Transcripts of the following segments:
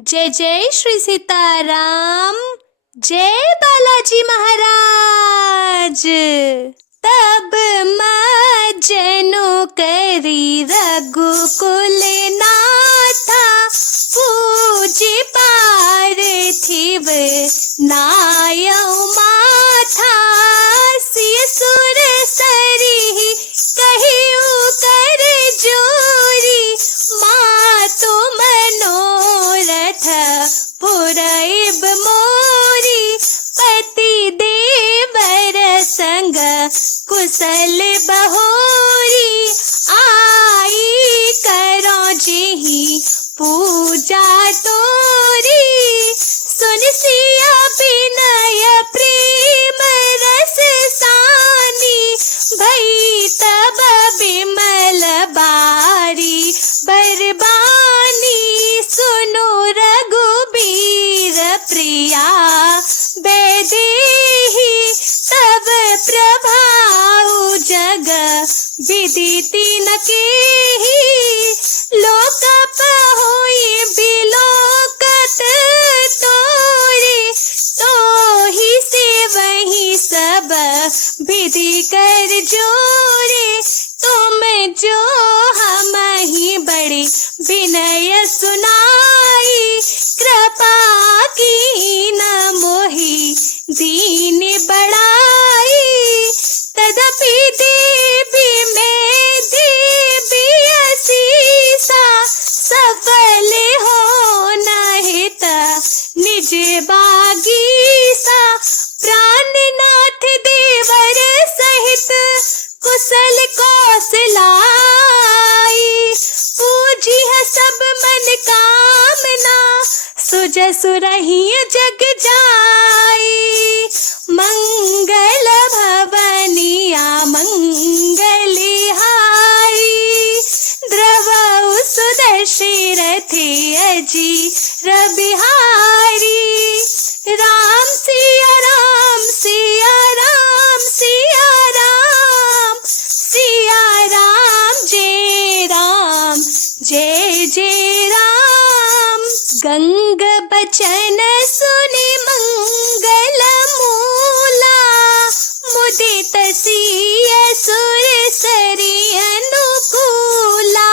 जय जय श्री सीताराम। जय बालाजी महाराज। तब मज्जनो करी रघुकुल नाथा, पूज्य पार्थिव नायौ माथा। सिय सुर सरिहि कहिउ कर जोरी, मातु मनोरथ पुरैब मोरी। पति देवर संग कुशल बहोरी, आई करो जेहि पूजा तोरी। सुन सिया बिनय प्रेम रस सानी, भई तब बिमल बारी बरबानी। सुनो रघुबीर प्रिया बैदेहि, तब प्रभाउ जग विदिति न केहि। लोकप होई बिलोकत तोरे, तोहि से वही सब विधि कर जोरे। तुम जो हमहि बड़े विनय सुनाई, कृपा कीन मोहि दीन बड़ाई। तदपि देवी में देवी असीसा, सफल हो नहित निज बागीसा। प्राणनाथ देवर सहित कुशल कौशलाई, पूजिह सब मन कामना, सुजसु रहिय जग जाई। मंगल भवनिया मंगली हारी, द्रवउ सुदशरथि अजीर बिहारी। राम सिया राम सिया राम सिया राम, सिया राम जय जय राम। गंग बचन सुनि मंगल मूला, मुदित सिय सुर सरि अनुकूला।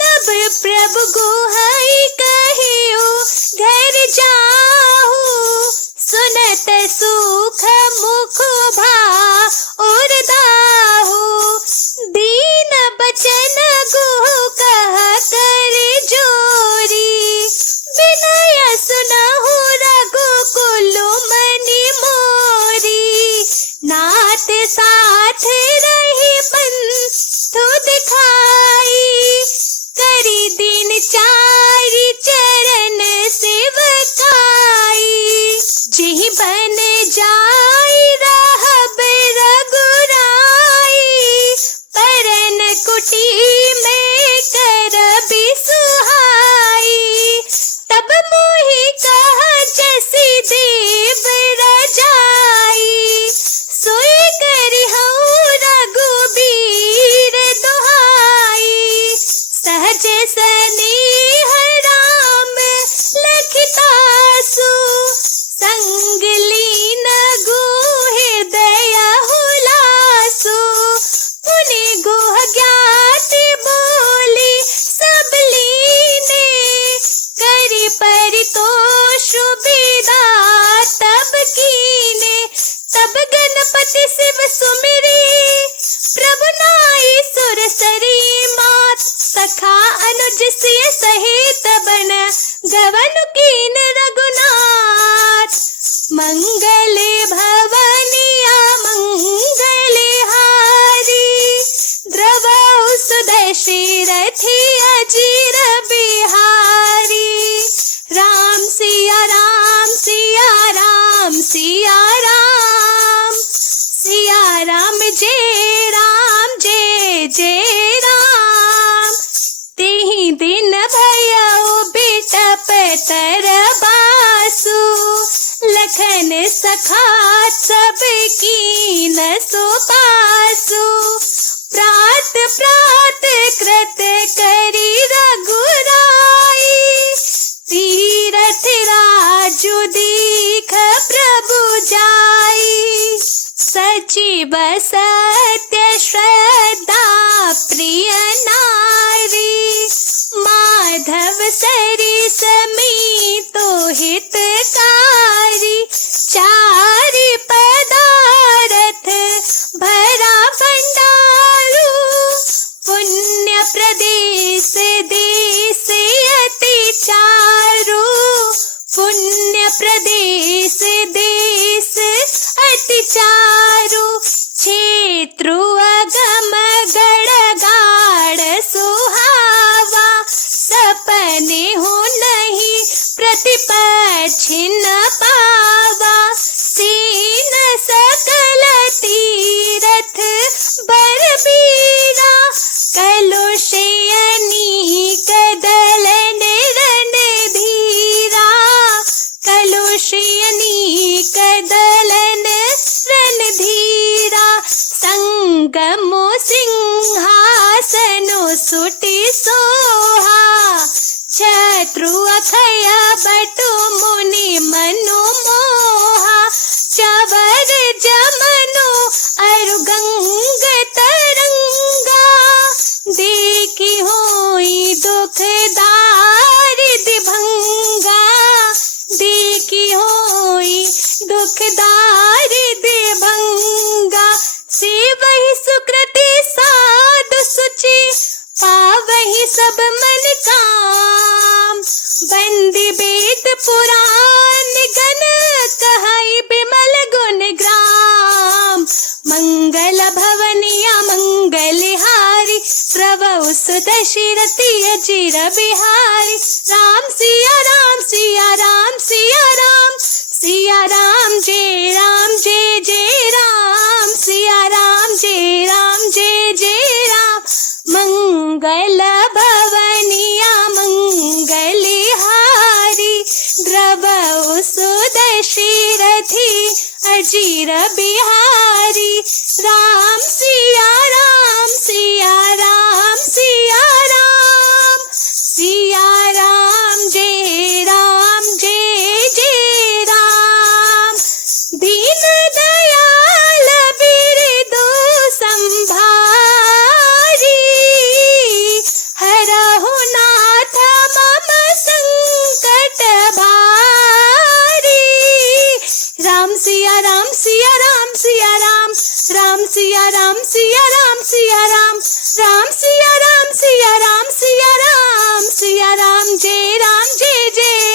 तब प्रभु गुहाई कहिउ घर जाहु, सुनत सुख मुख भाउर दाहु। दीन बचन गुहु कह कर जोरी, विनय सुनहु रघुकुल मनि मोरी। नाथ साथ रहि बंधु दिखाई, करी दीन चारि चरण सेवकाई। जेहि बन जाई रहब रघुराई, परन कुटी में करबि सुहाई। तब मोहि कह जसि देव रजाई, सोई करिहउ रघुबीर दुहाई। सहज स्नेह राम लखितासु, संग लीन गुहृदय हुलासु। पुनि गुह ज्ञाति बोली सब लीने, करि परितोष बिदा तब कीने। तब गणपति शिव सुमिरी, प्रभु नाई सुर सरी मात। सखा अनुज सिय सहित बन गवन कीन रघुनाथ। मंगल भवनिया मंगल हारी, द्रवउ सुदशरथि अजीर बिहारी। राम सिया राम सिया राम सिया राम, सिया राम जय राम। तेहि दिन भयउ बिटप तरबासु, लखन सखा सब कीन सुपासु। प्रात प्रात कृत करी रघुराई, बाजू दीख प्रभु जाई, सचिव सत्य श्रद्धा प्रिय नारी, माधव सरिस मीतो हितकारी, चारि पदारथ भरा भंडारू, पुण्य प्रदेश देश अति चारु, पुण्य प्रदेश देश अति चारु, क्षेत्रु अगम गढ़ गाढ़ सुहावा, सपने हो नहीं प्रतिपक्षि न पावा, सीन सकल तीरथ बरबीरा, कलुषयनी कदल निरन धीरा, कलुषयनी कदलन रणधीरा, संगमो सिंहासनो सुटि सोहा, शत्रु अक्षय बटु मुनि मनु मोहा, चवर जमनु अरु गंग तरंगा, देखी होई दुखदारिद भंगा, देखी होई दुखदारिद भंगा, सेवहि सुकृति साधु सुचि, पावहि सब मन काम, बंदी वेद पुराण गण कहई बिमल गुण ग्राम, मंगल भवनिया मंगलहारी, श्रवौ सुत शिरति अचिर बिहारी, राम सिया राम सिया राम सिया राम, सिया राम जय जय राम, सिया राम जय राम, मंगल भवनिया मंगलहारी, द्रवौ सुत शिरथि अचिर बिहारी, राम सिया राम सिया राम सिया राम, सिया राम जय राम, दीन दयाल बिरदु संभारी, हरहु नाथ मम संकट भारी, राम सिया राम सिया राम सिया राम, राम सिया राम सिया राम सिया राम, राम सिया राम सिया राम सिया राम, सिया राम जय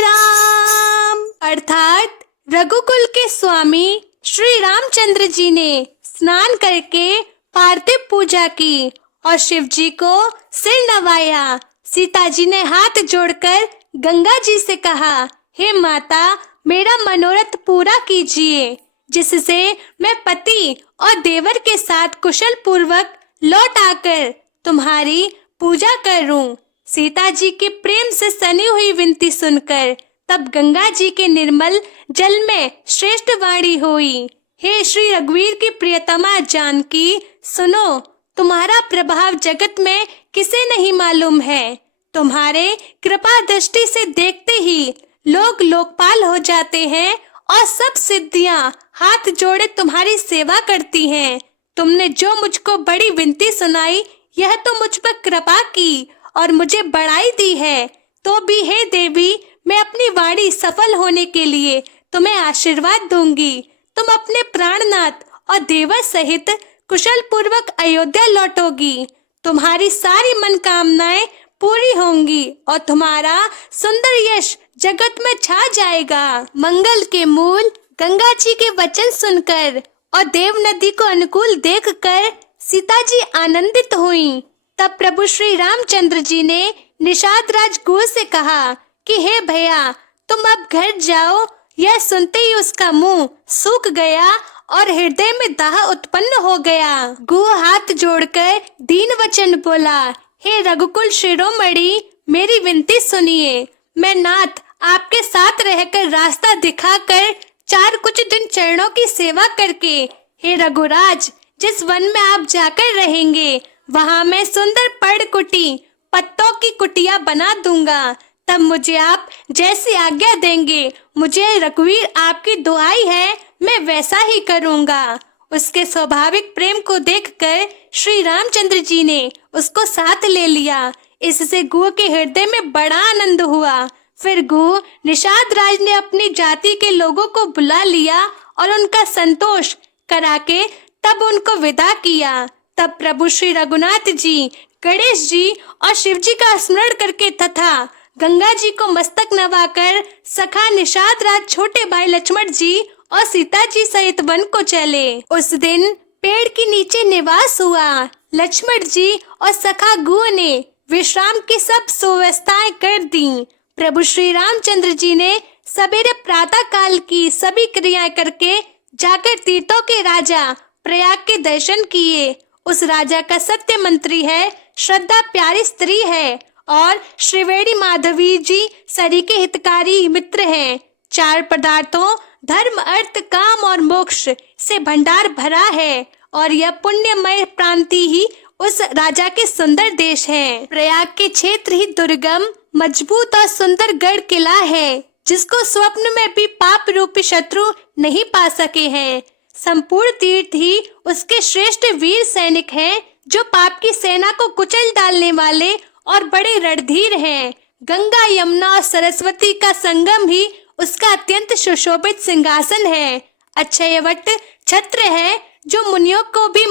राम। अर्थात रघुकुल के स्वामी श्री रामचंद्र जी ने स्नान करके पार्थिव पूजा की और शिव जी को सिर नवाया। सीता जी ने हाथ जोड़कर गंगा जी से कहा, हे माता, मेरा मनोरथ पूरा कीजिए, जिससे मैं पति और देवर के साथ कुशल पूर्वक लौट आकर तुम्हारी पूजा करूं। सीता जी के प्रेम से सनी हुई विनती सुनकर तब गंगा जी के निर्मल जल में श्रेष्ठ वाणी हुई, हे श्री रघुवीर की प्रियतमा जानकी, सुनो, तुम्हारा प्रभाव जगत में किसे नहीं मालूम है। तुम्हारे कृपा दृष्टि से देखते ही लोग लोकपाल हो जाते हैं और सब सिद्धियां हाथ जोड़े तुम्हारी सेवा करती हैं। तुमने जो मुझको बड़ी विनती सुनाई, यह तो मुझ पर कृपा की और मुझे बढ़ाई दी है। तो भी हे देवी, मैं अपनी वाणी सफल होने के लिए तुम्हें आशीर्वाद दूंगी। तुम अपने प्राणनाथ और देवर सहित कुशल पूर्वक अयोध्या लौटोगी। तुम्हारी सारी मनकामनाएं पूरी होंगी और तुम्हारा सुंदर यश जगत में छा जाएगा। मंगल के मूल गंगा जी के वचन सुनकर और देव नदी को अनुकूल देखकर सीता जी आनंदित हुईं। तब प्रभु श्री रामचंद्र जी ने निषाद राज गुह से कहा कि हे भैया, तुम अब घर जाओ। यह सुनते ही उसका मुंह सूख गया और हृदय में दाह उत्पन्न हो गया। गुह हाथ जोड़कर दीन वचन बोला, हे रघुकुल शिरोमणि, मेरी विनती सुनिए। मैं नाथ आपके साथ रहकर रास्ता दिखाकर चार कुछ दिन चरणों की सेवा करके, हे रघुराज, जिस वन में आप जाकर रहेंगे वहां मैं सुंदर पड़ कुटी पत्तों की कुटिया बना दूंगा, तब मुझे आप जैसी आज्ञा देंगे, मुझे रघुवीर आपकी दुहाई है, मैं वैसा ही करूँगा। उसके स्वाभाविक प्रेम को देखकर श्री रामचंद्र जी ने उसको साथ ले लिया। इससे गुह के हृदय में बड़ा आनंद हुआ। फिर गुह निषाद राज ने अपनी जाति के लोगों को बुला लिया और उनका संतोष करा के तब उनको विदा किया। तब प्रभु श्री रघुनाथ जी, गणेश जी और शिव जी का स्मरण करके तथा गंगा जी को मस्तक नवाकर सखा निषाद राज, छोटे भाई लक्ष्मण जी और सीता जी सहित वन को चले। उस दिन पेड़ के नीचे निवास हुआ। लक्ष्मण जी और सखा गुह ने विश्राम की सब सुव्यवस्थाएं कर दी। प्रभु श्री रामचंद्र जी ने सवेरे प्रातः काल की सभी क्रियाएं करके जाकर तीर्थों के राजा प्रयाग के दर्शन किए। उस राजा का सत्य मंत्री है, श्रद्धा प्यारी स्त्री है और श्रीवेणी माधवी जी सरी के हितकारी मित्र हैं। 4 पदार्थों धर्म, अर्थ, काम और मोक्ष से भंडार भरा है और यह पुण्यमय प्रांति ही उस राजा के सुंदर देश है। प्रयाग के क्षेत्र ही दुर्गम, मजबूत और सुंदर गढ़ किला है, जिसको स्वप्न में भी पाप रूपी शत्रु नहीं पा सके हैं। संपूर्ण तीर्थ ही उसके श्रेष्ठ वीर सैनिक हैं, जो पाप की सेना को कुचल डालने वाले और बड़े रणधीर हैं। गंगा, यमुना और सरस्वती का संगम ही उसका अत्यंत सुशोभित सिंहासन है। अक्षयवट छत्र है, जो मुनियों को भी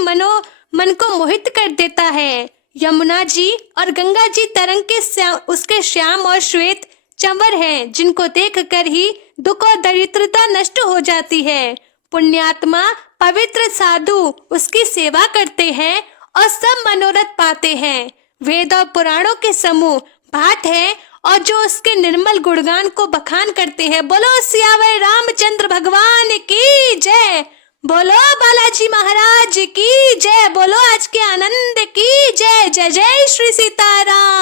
मन को मोहित कर देता है। यमुना जी और गंगा जी तरंग के उसके श्याम और श्वेत चंवर हैं, जिनको देखकर ही दुख और दरिद्रता नष्ट हो जाती है। पुण्यात्मा पवित्र साधु उसकी सेवा करते हैं और सब मनोरथ पाते हैं। वेद और पुराणों के समूह भाट है और जो उसके निर्मल गुणगान को बखान करते हैं। बोलो सियावर रामचंद्र भगवान की जय, बोलो बालाजी महाराज की जय, बोलो आज के आनंद की जय। जय जय श्री सीताराम।